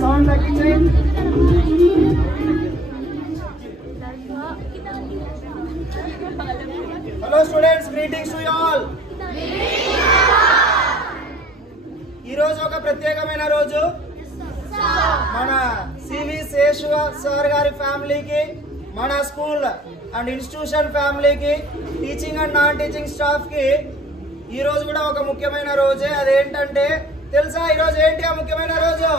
Sound తగ్గించేయండి. Hello students, greetings to you all. ఈ రోజు ఒక ప్రత్యేకమైన రోజు. మన సివి శేషు సార్ గారి ఫ్యామిలీకి, మన స్కూల్ అండ్ ఇన్స్టిట్యూషన్ ఫ్యామిలీకి, teaching and non teaching staff కి ఈ రోజు కూడా ఒక ముఖ్యమైన రోజే. అదేంటంటే తెలుసా? ఈ రోజు ఏంటి ఆ ముఖ్యమైన రోజు?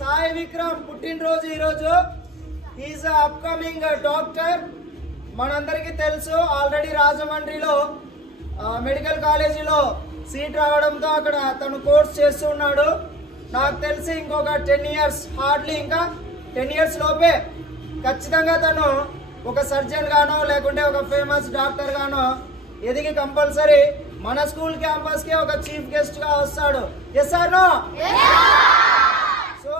సాయి విక్రమ్ పుట్టినరోజు ఈ రోజు. Is upcoming doctor. మనందరికీ తెలుసు, ఆల్రెడీ రాజమండ్రిలో మెడికల్ కాలేజీలో సీట్ రావడంతో అక్కడ తను కోర్స్ చేస్తున్నాడు. నాకు తెలిసి ఇంకొక 10 ఇయర్స్, హార్డ్లీ ఇంకా 10 ఇయర్స్ లోపే ఖచ్చితంగా తను ఒక సర్జన్ గానో లేకుంటే ఒక ఫేమస్ డాక్టర్ గానో ఎదిగి కంపల్సరీ మన స్కూల్ క్యాంపస్ కి ఒక చీఫ్ గెస్ట్ గా వస్తాడు. Yes or no? So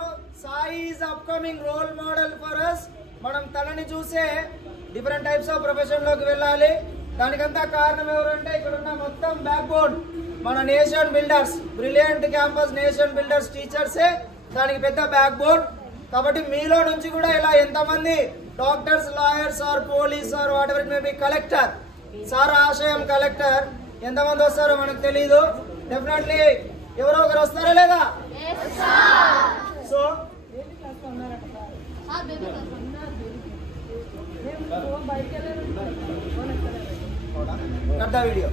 Sai is upcoming role model for us. మనం తనని చూసే డిఫరెంట్ టైప్స్ ఆఫ్ ప్రొఫెషన్ లోకి వెళ్ళాలి. దానికంతా కారణం ఎవరంటే ఇక్కడ ఉన్న మొత్తం బ్యాక్ బోన్ మన nation builders, brilliant campus nation builders టీచర్సే దానికి పెద్ద బ్యాక్ బోన్. కాబట్టి మీలో నుంచి కూడా ఇలా ఎంతమంది doctors, lawyers or police or whatever it may be, collector, sir ఆశయం కలెక్టర్ ఎంతమంది వస్తారో మనకు తెలీదు. డెఫినెట్లీ ఎవరో ఒకరు వస్తారా లేదా? So cut the video.